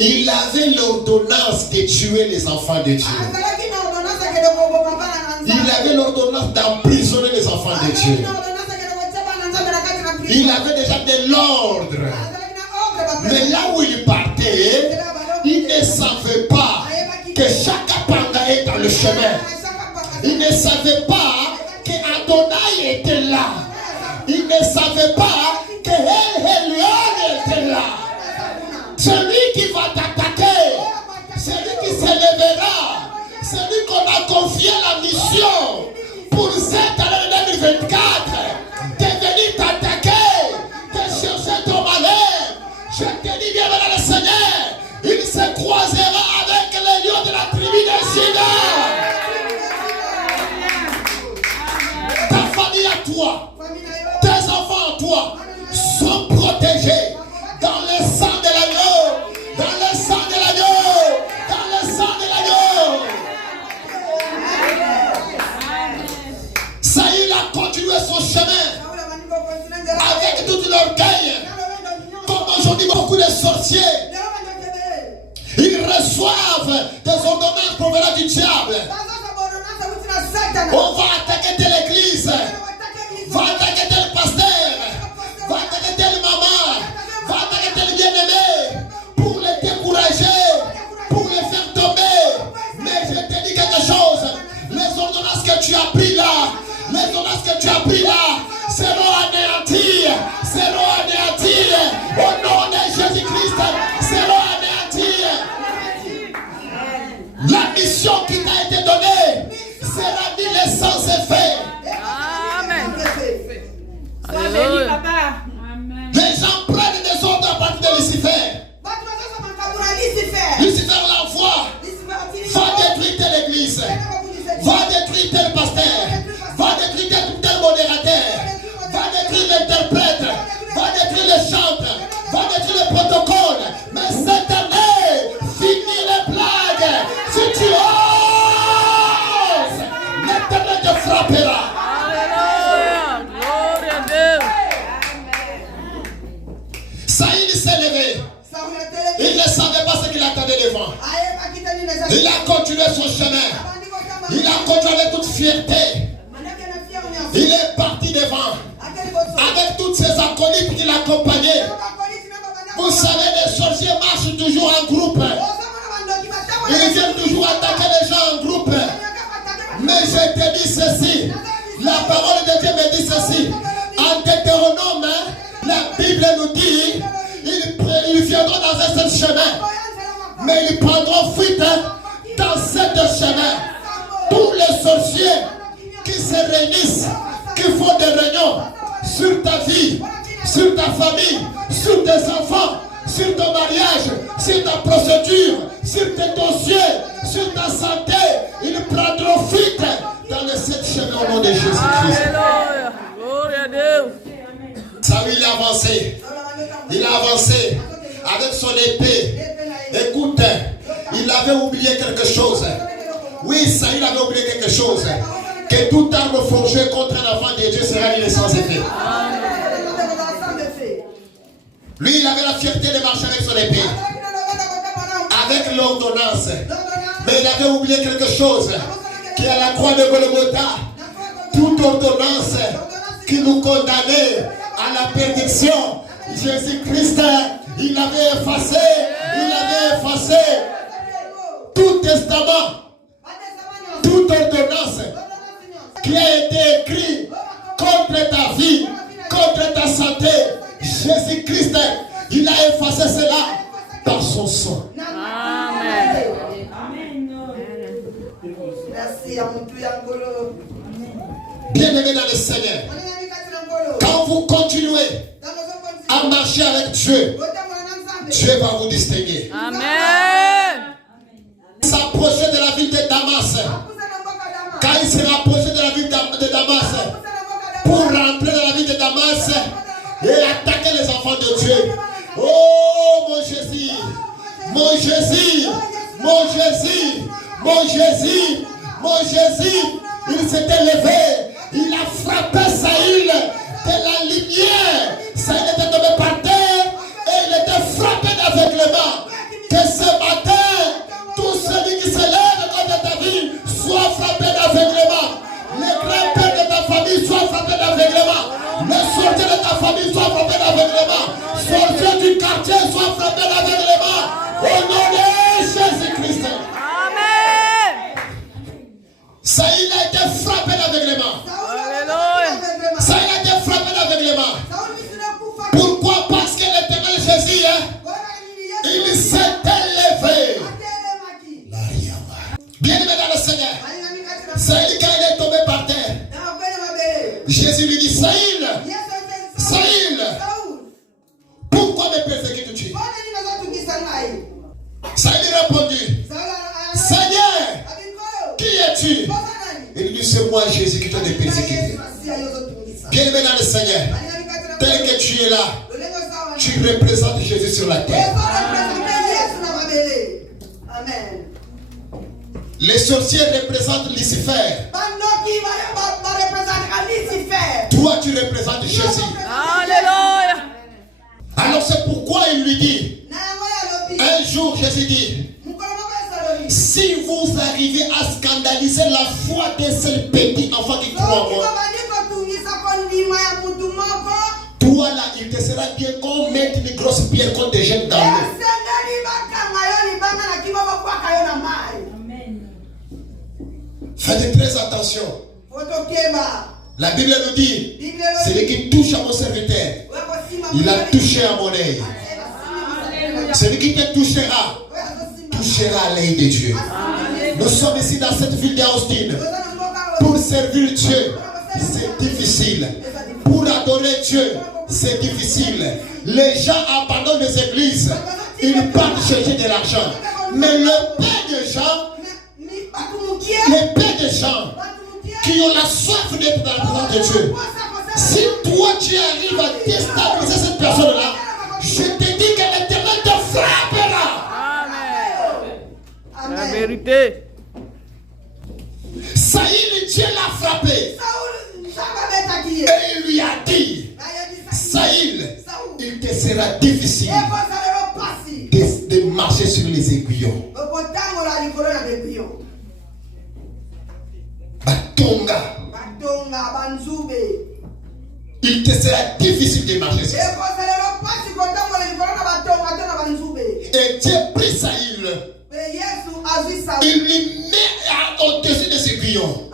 Il avait l'ordonnance de tuer les enfants de Dieu. Il avait l'ordonnance d'emprisonner les enfants de Dieu. Il avait déjà de l'ordre. Mais là où il partait, il ne savait pas que chaque panga est dans le chemin. Il ne savait pas que Adonai était là. Il ne savait pas que El Elyon était là. Celui qui va t'attaquer, celui qui s'élèvera, celui qu'on a confié la mission pour cette année 2024, de venir t'attaquer, de chercher ton malheur. Je te dis bien maintenant le Seigneur, il se croisera avec les lions de la tribu de Juda. Ta famille à toi, tes enfants à toi sont protégés dans le sang de l'agneau, dans le sang de l'agneau, dans le sang de l'agneau. Saïl a continué son chemin avec tout l'orgueil. Comme aujourd'hui beaucoup de sorciers, ils reçoivent des ordonnances provenant du diable. On va attaquer telle église, va attaquer tel pasteur, va attaquer telle maman, va attaquer tel bien-aimé pour les décourager, pour les faire tomber. Mais je te dis quelque chose, les ordonnances que tu as pris là, les ordonnances que tu as pris là seront anéanties, seront anéanties. Au nom de Jésus-Christ, seront anéanties. La mission qui t'a été donnée sera mise sans effet. Amen. Alléluia. Les gens prennent des ordres à partir de Lucifer. Lucifer l'envoie. Va détruire telle église. Va détruire tel pasteur. Va détruire tel modérateur. Va détruire l'interprète. Va détruire les chantres. Va détruire le protocole. Mais cette année, finis les blagues. Si tu oses, l'Éternel te frappera. Alléluia. Gloire à Dieu. Saïl s'est levé. Il ne savait pas ce qu'il attendait devant. Il a continué son chemin. Il a continué avec toute fierté. Il est parti devant. Avec toutes ses acolytes qui l'accompagnaient. Vous savez, les sorciers marchent toujours en groupe. Ils viennent toujours attaquer les gens en groupe. Mais je te dis ceci. La parole de Dieu me dit ceci. En Deutéronome, la Bible nous dit, ils viendront dans un seul chemin. Mais ils prendront fuite dans sept chemins. Tous les sorciers qui se réunissent, qui font des réunions sur ta vie, sur ta famille, sur tes enfants, sur ton mariage, sur ta procédure, sur tes dossiers, sur ta santé, ils prendront fuite dans les sept chemins au nom de Jésus-Christ. Alléluia. Gloire à Dieu. Saül il a avancé. Il a avancé avec son épée. Écoute, il avait oublié quelque chose. Oui, Saül avait oublié quelque chose. Que toute arme forgée contre un enfant de Dieu sera mise sans effet. Lui, il avait la fierté de marcher avec son épée. Avec l'ordonnance. Mais il avait oublié quelque chose. Qu'à la croix de Golgotha, toute ordonnance qui nous condamnait à la perdition, Jésus-Christ, il avait effacé tout testament, toute ordonnance qui a été écrit contre ta vie, contre ta santé. Jésus-Christ, il a effacé cela par son sang. Amen. Merci à mon Dieu. Bien-aimés dans le Seigneur, quand vous continuez à marcher avec Dieu, Dieu va vous distinguer. Amen. S'approcher de la ville de Damas. Quand il se rapprochait de la ville de Damas, pour rentrer dans la ville de Damas et attaquer les enfants de Dieu. Oh mon Jésus, mon Jésus, mon Jésus, mon Jésus, mon Jésus, il s'était levé, il a frappé Saül de la lumière. Saül était tombé par terre et il était frappé d'aveuglement. Que ce matin, tout celui qui se lève contre ta vie soit frappé d'aveuglement. Les grands-pères de ta famille soient frappés d'aveuglement. Les sorciers de ta famille soient frappés d'aveuglement. Sorciers du quartier soient frappés d'aveuglement. Au nom de Jésus-Christ. Amen. Saïl a été frappé d'aveuglement. Alléluia. Saïl a été frappé d'aveuglement. Pourquoi? Parce que l'Éternel Jésus, il s'est élevé. Bien aimé dans le Seigneur. Saïl, quand il est tombé par terre, Jésus lui dit, Saïl, Saïl, pourquoi me persécutes-tu? Saïl répondit, Seigneur, qui es-tu? Il lui dit, c'est moi Jésus qui t'a persécuté. Bien aimé dans le Seigneur, tel que tu es là, tu représentes Jésus sur la terre. Amen. Les sorciers représentent Lucifer. Toi, tu représentes Jésus. Alléluia. Alors c'est pourquoi il lui dit, un jour Jésus dit, si vous arrivez à scandaliser la foi d'un seul petit enfant qui croit en moi, toi là, il te sera bien qu'on mette une grosse pierre qu'on te jette dans l'eau. Faites très attention. La Bible nous dit, celui qui touche à mon serviteur, il a touché à mon œil. Celui qui te touchera l'œil de Dieu. Nous sommes ici dans cette ville d'Austin. Pour servir Dieu, c'est difficile. Pour adorer Dieu, c'est difficile. Les gens abandonnent les églises. Ils partent chercher de l'argent. Mais le pain de gens, qui ont la soif d'être dans la présence de Dieu, si toi tu arrives à déstabiliser cette personne-là, je te dis que l'Éternel te frappera. Amen. La vérité. Saïl, Dieu l'a frappé. Et il lui a dit, Saïl, il te sera difficile de marcher sur les aiguillons. Batonga. Il te sera difficile de marcher sur ça. Et Dieu prit Saïl. Il lui met au-dessus des aiguillons.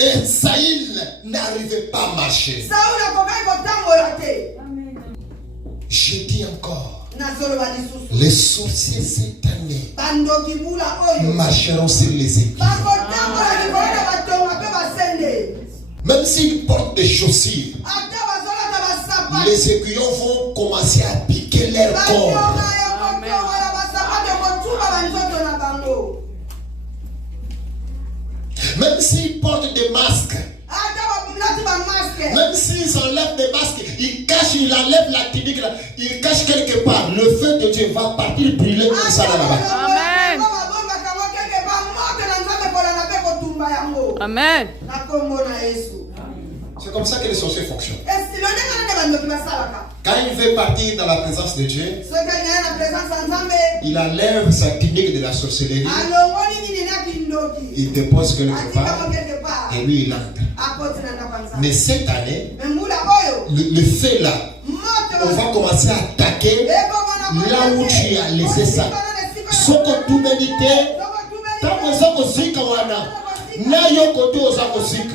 Et Saïl n'arrivait pas à marcher. Je dis encore, les sorciers satanés marcheront sur les aiguillons. Même s'ils portent des chaussures, les aiguillons vont commencer à piquer leur corps. Même s'ils portent des masques, même s'ils enlèvent des masques, ils enlèvent la tunique, ils cachent quelque part. Le feu de Dieu va partir brûler tout ça là-bas. Amen. Amen. C'est comme ça que les sorciers fonctionnent. Quand il veut partir dans la présence de Dieu, il enlève sa technique de la sorcellerie, il dépose quelque part et lui il entre. Mais cette année, le feu là, on va commencer à attaquer là où tu as laissé ça. Soko tumenite, tango zako zika wana, na yoko tu ozako zika.